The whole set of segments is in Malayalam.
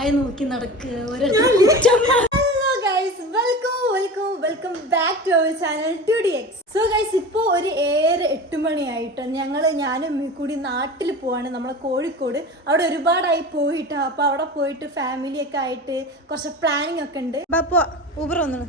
വായ നോക്കി നടക്കുക. Hello guys, welcome back to our channel 2DX. So guys, ഇപ്പോൾ ഒരു 7-8 മണിയായിട്ട് ഞാനും കൂടി നാട്ടിൽ പോവാണ്, നമ്മളെ കോഴിക്കോട്. അവിടെ ഒരുപാടായി പോയിട്ട്, അപ്പോൾ അവിടെ പോയിട്ട് ഫാമിലിയൊക്കെ ആയിട്ട് കുറച്ച് പ്ലാനിങ് ഒക്കെ ഉണ്ട്. അപ്പോൾ ഊബർ വന്നു.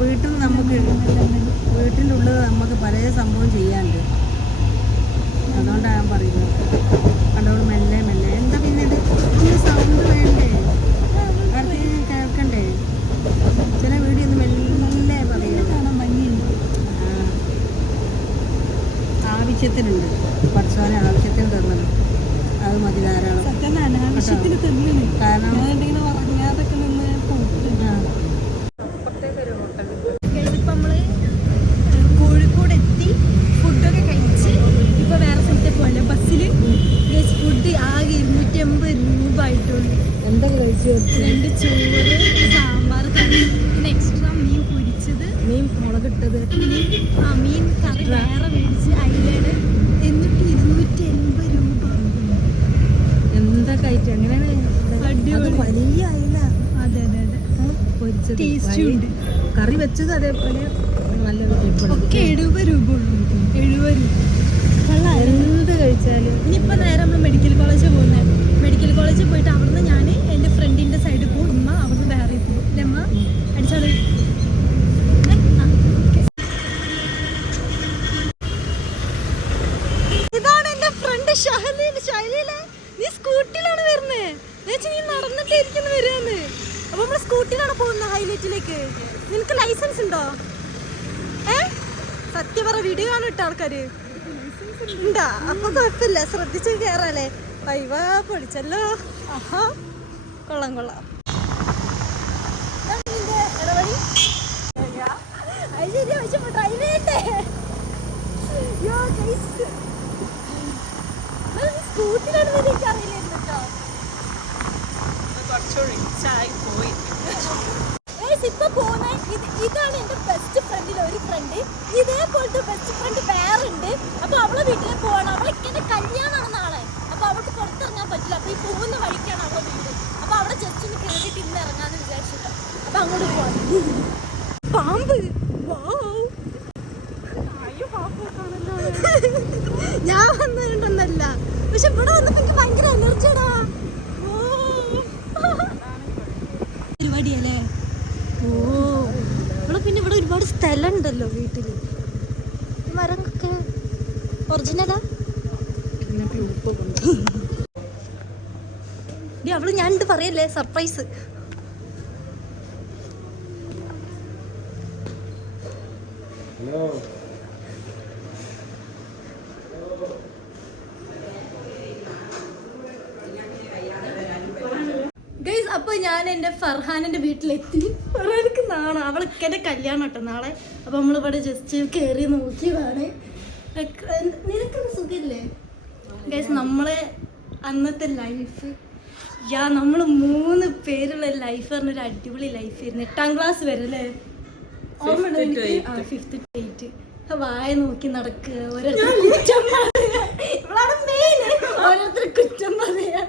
വീട്ടിൽ നമുക്ക് വീട്ടിൻ്റെ ഉള്ളിൽ നമുക്ക് പല സംഭവം ചെയ്യാനുണ്ട്. അതുകൊണ്ടാണ് ഞാൻ പറയുന്നത്. കണ്ടോട് മെല്ലെ എന്താ പിന്നെ ഇത് സൗണ്ട് വേണ്ടേ, കേൾക്കണ്ടേ? ചില വീഡിയോ ഒന്ന് മെല്ലെ പറയുന്നത് ആവശ്യത്തിനുണ്ട്. പഠിച്ചവനെ ആവശ്യത്തിന് തന്നത് അത് മതി, ധാരാളം. കാരണം കോഴിക്കോട് എത്തി, ഫുഡൊക്കെ കഴിച്ച് ഇപ്പോൾ വേറെ സ്ഥലത്തെ പോലെ ബസ്സിൽ ഫുഡ് ആകെ 250 രൂപ ആയിട്ടുള്ളൂ. എന്തൊക്കെ കഴിച്ചു? 2 ചോറ്, സാമ്പാർ, കറി, പിന്നെ എക്സ്ട്രാ മീൻ പൊരിച്ചത്, മീൻ മുളകിട്ടത്, മീൻ കറി വേറെ മേടിച്ച് അയിലാണ്. എന്നിട്ട് 280 രൂപ. എന്തൊക്കെ ആയിട്ട് അങ്ങനെയാണ്. വലിയ അയില. അതെ പൊരിച്ചത്, ടേസ്റ്റും ഉണ്ട്. കറി വെച്ചത് അതേപോലെ നല്ല ഒക്കെ 70 രൂപ ഉള്ളൂ. 70 രൂപ. എന്ത് കഴിച്ചാലും. ഇനിയിപ്പോൾ നേരെ നമ്മൾ മെഡിക്കൽ കോളേജിൽ പോകുന്നത്. മെഡിക്കൽ കോളേജിൽ പോയിട്ട് അവിടുന്ന് ഞാൻ എൻ്റെ ഫ്രണ്ടിൻ്റെ സൈഡിൽ പോകും, ഉമ്മ അവിടുന്ന് വേറെ പോകും. അല്ലേ അമ്മ? അടിച്ചാൽ ഇതാണ് എൻ്റെ ഫ്രണ്ട് ശൈലിയിലെ. നീ സ്കൂട്ടിയിലാണ് വരുന്നത്. നീ നടന്നിട്ടായിരിക്കുന്നു വരുന്നത്. അപ്പൊ നമ്മള് സ്കൂട്ടിയിലാണ് പോകുന്നത് ഹൈലൈറ്റിലേക്ക്. നിനക്ക് ലൈസൻസ് ഉണ്ടോ? സത്യം പറ, വീഡിയോ കാണും ഇട്ട ആൾക്കാര് ഉണ്ടാ? അപ്പൊ കുഴപ്പമില്ല, ശ്രദ്ധിച്ച് കേറാലേ. വൈവാ പൊളിച്ചല്ലോ. ആഹാ, കൊള്ളാം. സ്കൂട്ടിലാണ് എനിക്കറിയില്ലായിരുന്നു കേട്ടോ. ഇപ്പൊ പോകുന്ന ഇതാണ് എന്റെ ബെസ്റ്റ് ഫ്രണ്ടിൽ ഒരു ഫ്രണ്ട്. ഇതേപോലത്തെ ബെസ്റ്റ് ഫ്രണ്ട് വേറെ ഉണ്ട്. അപ്പൊ അവളെ വീട്ടിൽ പോവാണ്. അവൾക്ക് എന്റെ കല്യാണമാണ് നാളെ. അപ്പൊ അവൾക്ക് പുറത്തിറങ്ങാൻ പറ്റില്ല. അപ്പൊ ഈ പോകുന്ന വഴിക്കാണ് അവളെ വീട്. അപ്പൊ അവിടെ ജസ്റ്റ് ഒന്ന് കേറിയിട്ട് ഇന്ന് ഇറങ്ങാന്ന് വിചാരിച്ചിട്ട് അപ്പൊ അങ്ങോട്ട് പോവാ. പാമ്പ് ഞാൻ വന്നിട്ടുണ്ടെന്നല്ല, പക്ഷെ ഇവിടെ വന്നപ്പോ എനിക്ക് ഭയങ്കര എനർജിയാടാ. പരിപാടിയല്ലേ? ഓ, ഇവിടെ പിന്നെ ഇവിടെ ഒരുപാട് സ്ഥലം ഉണ്ടല്ലോ വീട്ടില്. മരങ്ങളൊക്കെ ഒറിജിനലാ. അവള് ഞാൻ പറയല്ലേ, സർപ്രൈസ്. ഗൈസ്, അപ്പൊ ഞാൻ എൻ്റെ ഫർഹാനിന്റെ വീട്ടിലെത്തി. ഫർഹാനക്ക് നാളെ അവൾക്ക് എൻ്റെ കല്യാണം കേട്ടോ നാളെ. അപ്പൊ നമ്മളിവിടെ ജസ്റ്റ് കയറി നോക്കിയതാണ്. നിനക്കൊരു സുഖമില്ലേ ഗൈസ്? നമ്മളെ അന്നത്തെ ലൈഫ്, നമ്മൾ 3 പേരുള്ള ലൈഫ് പറഞ്ഞൊരു അടിപൊളി ലൈഫായിരുന്നു. 8ാം ക്ലാസ് വരെ അല്ലേ? ഓർമ്മ? 5th to 8th. വായ നോക്കി നടക്കുക, ഓരോരുത്തർ കുറ്റം പറയാ. ഇവളാണ് മെയിൻ. ഓരോരുത്തർ കുറ്റം പറയാ,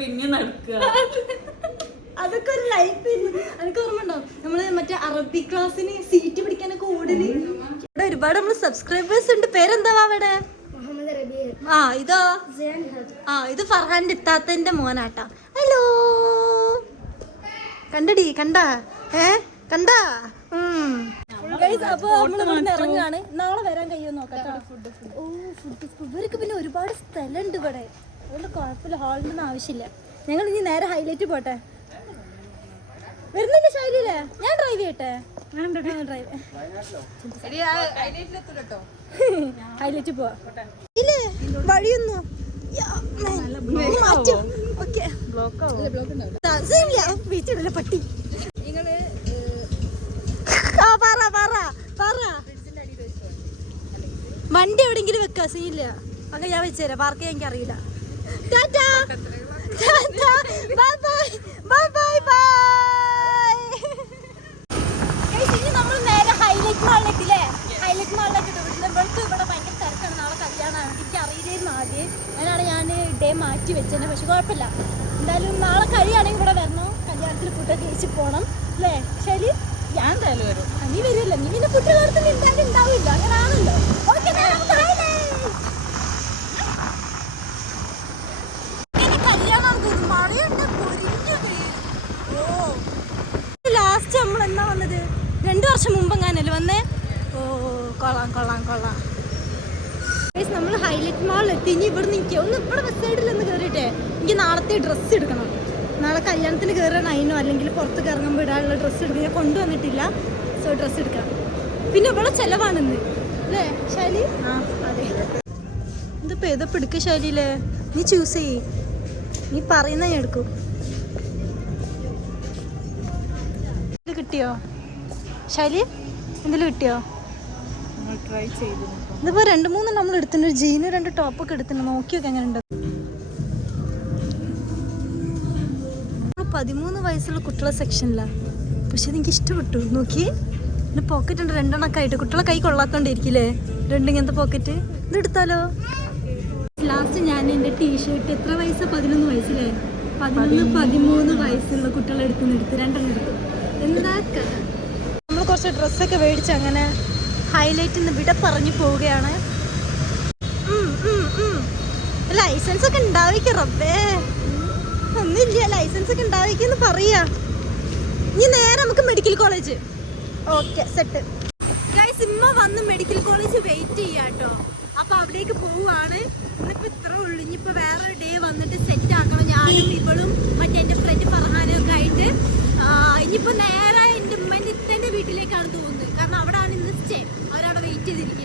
പിന്നെ നടക്കുക. അതൊക്കെ ഒരു ലൈഫ്. എനിക്ക് ഓർമ്മ ഉണ്ടോ, നമ്മള് മറ്റേ അറബി ക്ലാസ്സിന് സീറ്റ് പിടിക്കാനൊക്കെ ഓടല്. ഇവിടെ ഒരുപാട് നമ്മള് സബ്സ്ക്രൈബേഴ്സ് ഉണ്ട്. പേരെന്താ അവിടെ? ഇതോ? ഇത് ഫർഹാന്റെ ഇത്താത്തന്റെ മോനാട്ടാ. ഹലോ, കണ്ടടി? കണ്ടാ? അപ്പൊ നമ്മൾ ഇവിടുന്ന് ഇറങ്ങാണ്. നാളെ വരാൻ കഴിയുമോ നോക്കാം. ഓ ഫുഡ് ഇവർക്ക് പിന്നെ ഒരുപാട് സ്ഥലമുണ്ട് ഇവിടെ, അതുകൊണ്ട് കുഴപ്പമില്ല, ഹാളിൻ്റെ ആവശ്യമില്ല. ഞങ്ങൾ ഇനി നേരെ ഹൈലൈറ്റ് പോട്ടെ. വരുന്നില്ല ശൈലിയില്ലേ? ഞാൻ ഡ്രൈവ് ചെയ്യട്ടെ? ഹൈലൈറ്റ് പോവാ. ഇല്ലേ വഴിയൊന്നു പട്ടി. വണ്ടി എവിടെങ്കിലും വെക്കാ സീനില്ല. അങ്ങനെ ഞാൻ വെച്ചുതരാം. പാർക്ക് ചെയ്യാൻ എനിക്ക് അറിയില്ല. ഇനി നമ്മൾ നേരെ ഹൈലൈറ്റ് മാളിലേക്കില്ലേ? ഹൈലൈറ്റ് മാളിലേക്ക് ഇവിടുത്തെ ഇവിടെ ഭയങ്കര തിരക്കാണ്. നാളെ കല്യാണമാണ്. എനിക്ക് അറിയില്ലായിരുന്നു ആദ്യം. അതിനാണ് ഞാൻ ഡേ മാറ്റി വെച്ചത്. പക്ഷെ കുഴപ്പമില്ല, എന്തായാലും നാളെ കഴിയുകയാണെങ്കിൽ ഇവിടെ വരണോ, കല്യാണത്തിൽ ഫുഡൊക്കെ കഴിച്ച് പോകണം അല്ലേ ശരി? ഞാൻ എന്തായാലും വരും. നീ വരുമല്ലോ, നീ പിന്നെ ഫുഡ് നടത്തുന്ന എന്തായാലും ഉണ്ടാവില്ല, അങ്ങനെ ആണല്ലോ. ഓക്കെ ലാസ്റ്റ് നമ്മൾ എന്നാ വന്നത്? 2 വർഷം മുമ്പെങ്ങാനല്ലേ വന്നേ? ഓ കൊള്ളാം കൊള്ളാം കൊള്ളാം. നമ്മൾ ഹൈലൈറ്റ് മാളിൽ എത്തി. ഇനി ഇവിടെ നിൽക്കുക ഒന്ന്, ഇവിടെ ബസ് സൈഡിലൊന്ന് കയറിയിട്ടേ എനിക്ക് നാളത്തെ ഡ്രസ്സ് എടുക്കണം. നാളെ കല്യാണത്തിന് കയറാൻ അതിനോ അല്ലെങ്കിൽ പുറത്തേക്ക് ഇറങ്ങുമ്പോൾ ഇടാനുള്ള ഡ്രസ്സ് എടുക്കുക. ഞാൻ കൊണ്ടുവന്നിട്ടില്ല, സോ ഡ്രസ്സ് എടുക്കാം. പിന്നെ ഇവിടെ ചിലവാണെന്ന് അല്ലേ ശൈലി? ആ അതെ. ഇതിപ്പോൾ ഏതപ്പോൾ എടുക്കുക ശൈലിയില്ലേ? നീ ചൂസ് ചെയ്യ്, നീ പറയുന്ന ഞാൻ എടുക്കും. ഇത് കിട്ടിയോ ശൈലി? എന്തെങ്കിലും കിട്ടിയോ? ട്രൈ ചെയ്തു. ഇതിപ്പോൾ 2-3 നമ്മൾ എടുത്തിട്ടുണ്ട്. ഒരു ജീനും 2 ടോപ്പൊക്കെ എടുത്തിട്ടുണ്ട്. നോക്കിയൊക്കെ എങ്ങനെ ഉണ്ട്. 13 വയസ്സുള്ള കുട്ടികളെ സെക്ഷനിലാണ്. പക്ഷെ എനിക്ക് ഇഷ്ടപ്പെട്ടു. നോക്കി എൻ്റെ പോക്കറ്റ് ഉണ്ട് 2 എണ്ണമൊക്കെ ആയിട്ട്. കുട്ടികളെ കൈ കൊള്ളാത്തോണ്ടിരിക്കില്ലേ 2 ഇങ്ങനത്തെ പോക്കറ്റ്. ഇത് എടുത്താലോ? ലാസ്റ്റ് ഞാൻ എൻ്റെ ടീഷർട്ട് എത്ര വയസ്സാണ്? 11 വയസ്സില്ലേ? 11-13 വയസ്സുള്ള കുട്ടികളെ എടുത്ത് 2 എണ്ണം എടുത്തു. എന്താ നമ്മൾ കുറച്ച് ഡ്രസ്സൊക്കെ മേടിച്ച് അങ്ങനെ ഹൈലൈറ്റിൽ നിന്ന് വിട പറഞ്ഞു പോവുകയാണ്. ലൈസൻസ് ഒക്കെ ഉണ്ടാവിക്ക റബ്ബേ. ഒന്നുമില്ല, ലൈസൻസ് ഒക്കെ ഉണ്ടാവിക്കെന്ന് പറയാ. ഇനി നേരെ നമുക്ക് medical college. Okay set. Guys ഇമ്മ വന്ന് മെഡിക്കൽ കോളേജ് വെയിറ്റ് ചെയ്യാട്ടോ. അപ്പൊ അവിടേക്ക് പോവുകയാണ്. ഇന്നിപ്പോ ഇത്ര ഉള്ളു. ഇനിയിപ്പോ വേറൊരു ഡേ വന്നിട്ട് സെറ്റ് ആക്കണം. ഞാനും ഇവളും മറ്റേ എൻ്റെ ഫ്രണ്ട് ഫർഹാനും ഒക്കെ ആയിട്ട്. ഇനിയിപ്പോ നേരെ എൻ്റെ ഉമ്മൻ്റെ ഇത്തൻ്റെ വീട്ടിലേക്കാണ് തോന്നുന്നത്. കാരണം അവിടെയാണ് ഇന്ന് സ്റ്റേ. അവരവിടെ വെയിറ്റ് ചെയ്തിരിക്കുന്നത്.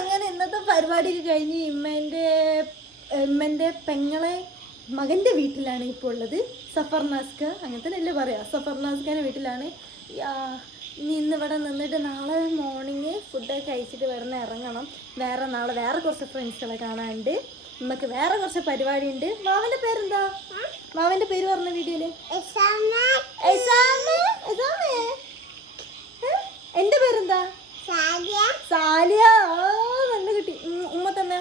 അങ്ങനെ ഇന്നത്തെ പരിപാടിക്ക് കഴിഞ്ഞ് ഇമ്മൻ്റെ പെങ്ങളെ മകൻ്റെ വീട്ടിലാണ് ഇപ്പോൾ ഉള്ളത്. സഫർനാസ്ക അങ്ങനെ തന്നെ അല്ലേ പറയാം. സഫർനാസ്കൻ്റെ വീട്ടിലാണ്. ഇനി ഇന്നിവിടെ നിന്നിട്ട് നാളെ മോർണിംഗ് ഫുഡൊക്കെ കഴിച്ചിട്ട് വരുന്ന ഇറങ്ങണം. നാളെ വേറെ കുറച്ച് ഫ്രണ്ട്സുകളെ കാണാനുണ്ട്. നമുക്ക് വേറെ കുറച്ച് പരിപാടി ഉണ്ട്. മാവൻ്റെ പേരെന്താ? മാവൻ്റെ പേര് പറഞ്ഞ വീഡിയോയില് എൻ്റെ പേരെന്താ? സാലിയ. നല്ല കുട്ടി. ഉമ്മ തന്നെ.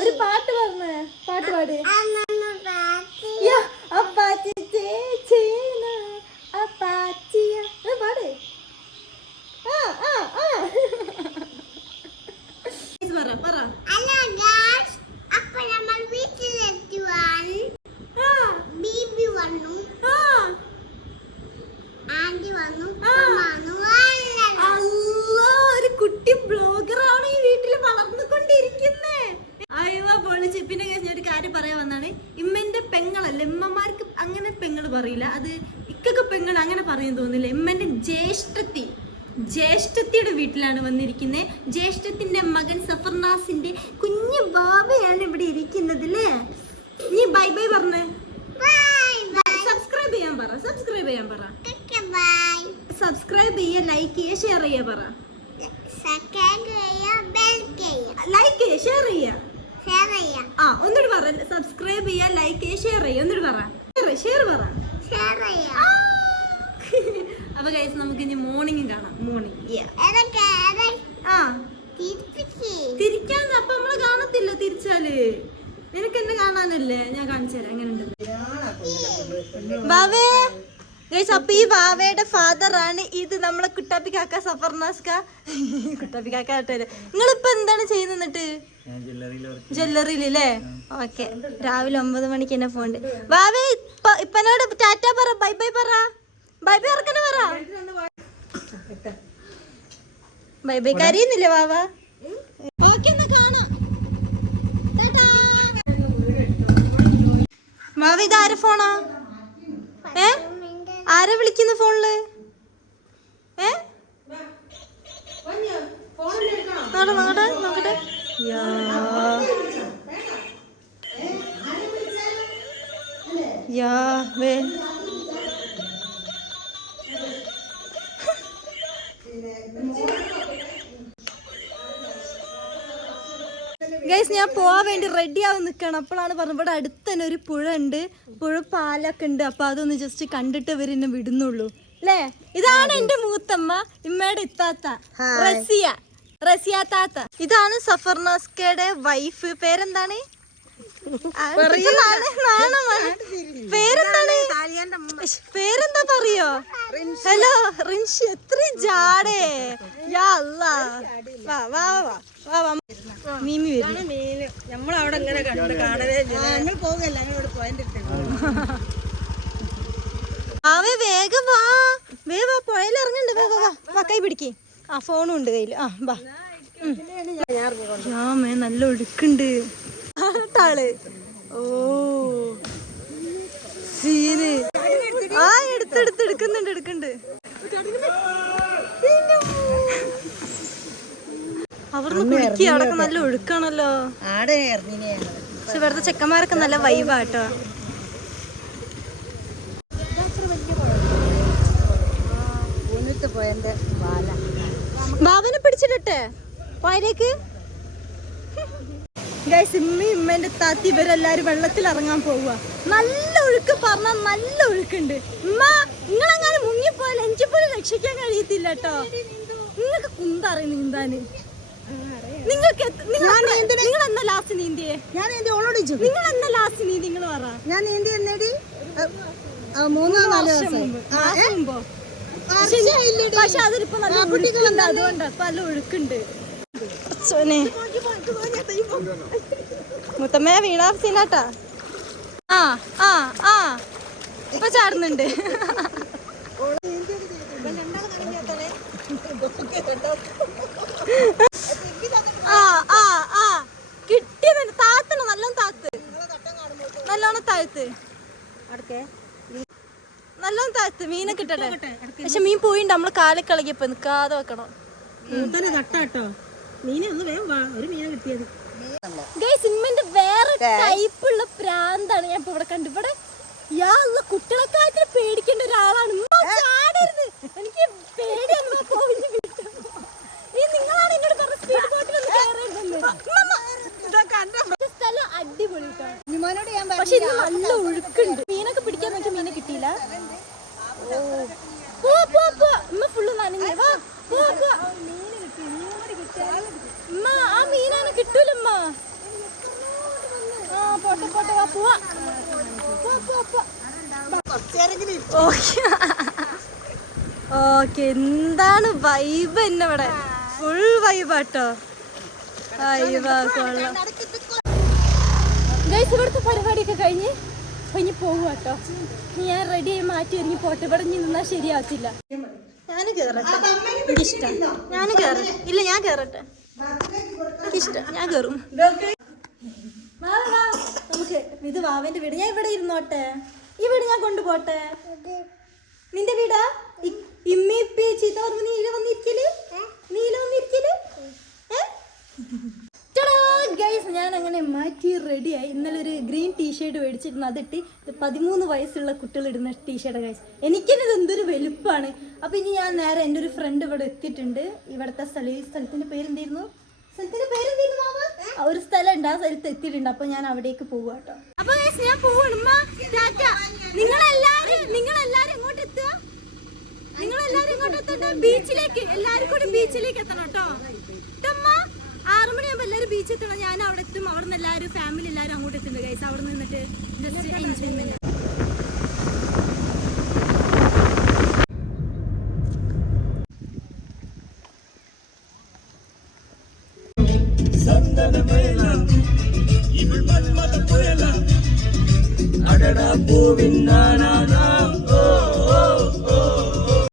ഒരു പാട്ട് പറഞ്ഞേ. പാട്ട് പാട്. പറ. ഒരു കുട്ടി ബ്ലോഗറാണ് ഈ വീട്ടിൽ വളർന്നുകൊണ്ടിരിക്കുന്നേ. അയ്യോ പൊളിച്ച്. പിന്നെ ഞാൻ ഒരു കാര്യം പറയാൻ വന്നാണ്. ഇമ്മന്റെ പെങ്ങളല്ല, ഇമ്മമാർക്ക് അങ്ങനെ പെങ്ങൾ പറയില്ല. അത് ഇക്കൊക്കെ പെങ്ങൾ അങ്ങനെ പറയുന്നു തോന്നില്ല. ഇമ്മന്റെ ജ്യേഷ്ഠത്തിയുടെ വീട്ടിലാണ് വന്നിരിക്കുന്നത്. ജ്യേഷ്ഠത്തിന്റെ മകൻ സഫർനാസിന്റെ കുഞ്ഞു ബാബയാണ് ഇവിടെ ഇരിക്കുന്നത് അല്ലേ? നീ ബൈ ബൈ പറഞ്ഞേ. സബ്സ്ക്രൈബ് ചെയ്യാൻ പറ. സബ്സ്ക്രൈബ് ചെയ്യുക, ലൈക്ക് ചെയ്യുക, ഷെയർ ചെയ്യുക പറ. ലൈക്ക് ചെയ്യുക, ഷെയർ ചെയ്യുക. ഒന്നുകൂടി പറ. സബ്സ്ക്രൈബ് ചെയ്യുക, ലൈക്ക് ചെയ്യുക, ഷെയർ ചെയ്യുക. ഒന്നുകൂടി പറ. ഷെയർ പറ. അപ്പൊ ഗൈസ് നമുക്ക് ഇനി മോർണിംഗ് കാണാം. മോർണിംഗ് തിരിക്കാൻ. അപ്പൊ നമ്മള് കാണത്തില്ല തിരിച്ചാല്. നിനക്ക് എന്നെ കാണാൻ കാണാനല്ലേ? ഞാൻ കാണിച്ചു തരാം എങ്ങനെയുണ്ട്. വാവേ ഗൈസ്, അപ്പൊ ഈ വാവയുടെ ഫാദർ ആണ് ഇത്, നമ്മളെ കുട്ടാപ്പി കാക്ക സഫർനാസ്ക. കുട്ടാപ്പി കാക്ക കേട്ടല്ലേ. നിങ്ങളിപ്പോ എന്താണ് ചെയ്യുന്നിട്ട്? ജ്വല്ലറിയിലല്ലേ? ഓക്കെ. രാവിലെ 9 മണിക്ക് എന്നെ ഫോണ്ട്. വാവേ ഇപ്പനോട് ടാറ്റ പറ, ബൈ ബൈ പറ, ബൈ ബൈ ഇറക്കണ പറ. Bye bye. കരയുന്നില്ലേ വാവ? ഓക്കെ, എന്നാ കാണാം. വാവ ഇതാരെ ഫോണാ? ആരാ വിളിക്കുന്ന ഫോണില്? നോക്കട്ടെ നോക്കട്ടെ. ഗൈസ്, ഞാൻ പോവാൻ വേണ്ടി റെഡി ആവാൻ നിൽക്കണം. അപ്പോഴാണ് പറഞ്ഞത് ഇവിടെ അടുത്ത് തന്നെ ഒരു പുഴ ഉണ്ട്, പുഴ പാലൊക്കെ ഉണ്ട്. അപ്പൊ അതൊന്ന് ജസ്റ്റ് കണ്ടിട്ട് ഇവരെന്നെ വിടുന്നുള്ളൂ അല്ലേ? ഇതാണ് എന്റെ മൂത്തമ്മ, ഇമ്മയുടെ ഇത്താത്ത റസിയ താത്ത. ഇതാണ് സഫർനാസ്കയുടെ വൈഫ്. പേരെന്താണ്? പേരെന്താ പറയോ? ഹലോ റിൻഷി, എത്ര ജാടേ. മീമി നമ്മളവിടെ ഇങ്ങനെ കണ്ട് കാണലേ ഞങ്ങൾ പോകല്ല. അവ വേഗം വാ, വേവാ, പുഴയിലിറങ്ങണ്ട്. വാ, കൈ പിടിക്കേ. ആ ഫോണും ഉണ്ട് കയ്യില്. ആ വാ. നല്ല ഒഴുക്കുണ്ട് താള്. ഓ സീന്. ആ എടുക്കുന്നുണ്ട്. അവിടുന്ന് കുളിക്കുക. അവിടെ നല്ല ഒഴുക്കാണല്ലോ. പക്ഷെ ഇവിടുത്തെ ചെക്കന്മാരൊക്കെ നല്ല വൈബാട്ടോ. ബാബനെ പിടിച്ചിട്ടെ പോയലേക്ക്. ഇമ്മേന്റെ താത്തി ഇവരെല്ലാരും വെള്ളത്തിൽ ഇറങ്ങാൻ പോവുക. നല്ല ഒഴുക്ക് പറഞ്ഞാൽ നല്ല ഒഴുക്കുണ്ട്. ഉമ്മ, നിങ്ങളെങ്ങനെ മുങ്ങിപ്പോയാൽ എനിക്കിപ്പോഴും രക്ഷിക്കാൻ കഴിയത്തില്ല കേട്ടോ. നിങ്ങൾക്ക് കുന്തറിയ നീന്താന്. നിങ്ങൾക്ക് നിങ്ങൾ എന്നാ ലാസ്റ്റ് നീന്തിയേ? ഞാൻ നിങ്ങൾ എന്നാ ലാസ്റ്റ് നീന്തി? നിങ്ങൾ പറ. ഞാൻ നീന്തി എന്നേടി 3-4 മുമ്പോ. പക്ഷെ അതിലിപ്പോ നല്ല ഒഴുക്കുണ്ട്. അതുകൊണ്ടാ നല്ല ഒഴുക്കുണ്ട്. മുത്തമ്മ വീണാ സീനാട്ടാ. ഇപ്പൊ ചാടുന്നുണ്ട്. കിട്ടിയതുണ്ട്. താത്തണം, നല്ലോണം താത്ത്, നല്ലോണം താഴ്ത്ത്, നല്ലോണം താഴ്ത്ത്. മീനെ കിട്ടട്ടെ. പക്ഷെ മീൻ പോയിണ്ട്. നമ്മള് കാലൊക്കെ ഇളകിയപ്പോ നിക്കാതെ വെക്കണം. വേറെ ടൈപ്പുള്ള പ്രാന്താണ് ഞാൻ ഇപ്പൊ ഇവിടെ കണ്ടു. ഇവിടെ കുട്ടികളെക്കാട്ടിൽ പേടിക്കേണ്ട ഒരാളാണ്. എനിക്ക് പേടിയാണ്. നിങ്ങളാണ് എന്നോട് പറഞ്ഞ സ്പീഡ് ബോട്ടിൽ സ്ഥലം അടിപൊളി. പക്ഷെ ഇന്ന് നല്ല ഒഴുക്കുണ്ട്. മീനൊക്കെ പിടിക്കാൻ നോക്കി മീനെ കിട്ടിയില്ല. ഉമ്മ ഫുള്ള് നനഞ്ഞ. ഉമ്മ ആ മീനാണ് കിട്ടൂലമ്മ. പോട്ടെ വാ, പോവാ. ഓക്കെ, എന്താണ് വൈബ് എന്നെ ഇവിടെ. ഫുൾ വൈബാട്ടോ. ഇവിടുത്തെ പരിപാടിയൊക്കെ കഴിഞ്ഞ് പോവാട്ടോ. ഞാൻ റെഡിയായി മാറ്റി ഒരുങ്ങി പോട്ടെ. ഇവിടെ നിന്നാ ശരിയാവത്തില്ല. ഞാൻ കേറട്ടെ, എനിക്കിഷ്ടം. ഞാൻ കേറട്ടെ. ഇല്ല, ഞാൻ കേറട്ടെ, എനിക്കിഷ്ടം. ഞാൻ കേറും. നമുക്ക് ഇത് വാവന്റെ വീട്. ഞാൻ ഇവിടെ ഇരുന്നോട്ടെ. ഈ വീട് ഞാൻ കൊണ്ടുപോട്ടെ. നിന്റെ വീടാ? ഇമ്മീപ്പി ചീത്ത പറഞ്ഞു നീല വന്നിരിക്കല്. ഞാൻ അങ്ങനെ മാറ്റി റെഡിയായി. ഇന്നലെ ഒരു ഗ്രീൻ ടീഷർട്ട് മേടിച്ചിരുന്നു. അതിട്ട് 13 വയസ്സുള്ള കുട്ടികൾ ഇടുന്ന ടീഷർട്ട് ഗൈസ്. എനിക്കിത് എന്തൊരു വലുപ്പമാണ്. അപ്പൊ ഇനി ഞാൻ നേരെ എൻ്റെ ഒരു ഫ്രണ്ട് ഇവിടെ എത്തിയിട്ടുണ്ട്. ഇവിടുത്തെ സ്ഥലത്തിന്റെ പേരെന്തായിരുന്നു? ഒരു സ്ഥലം ഉണ്ട്, ആ സ്ഥലത്ത് എത്തിയിട്ടുണ്ട്. അപ്പൊ ഞാൻ അവിടേക്ക് പോവുക കേട്ടോ. അപ്പൊ ഞാൻ പോവാണ്. നിങ്ങളെല്ലാരും ഇങ്ങോട്ട് എത്തുക. നിങ്ങളെല്ലാരും ഇങ്ങോട്ട് എത്തട്ടെ. ബീച്ചിലേക്ക് എല്ലാരും കൂടി ബീച്ചിലേക്ക് എത്തണം കേട്ടോ. 6 മണിയാകുമ്പോൾ എല്ലാവരും ബീച്ച് എത്തണം. ഞാൻ അവിടെ എത്തും. അവിടെ നിന്ന് എല്ലാവരും ഫാമിലി എല്ലാവരും അങ്ങോട്ട് എത്തുന്നുണ്ട് ഗൈസ്. അവിടെ നിന്നിട്ട് ജസ്റ്റ് എൻജോയ്മെന്റ്. പൂവിൻ നാനാ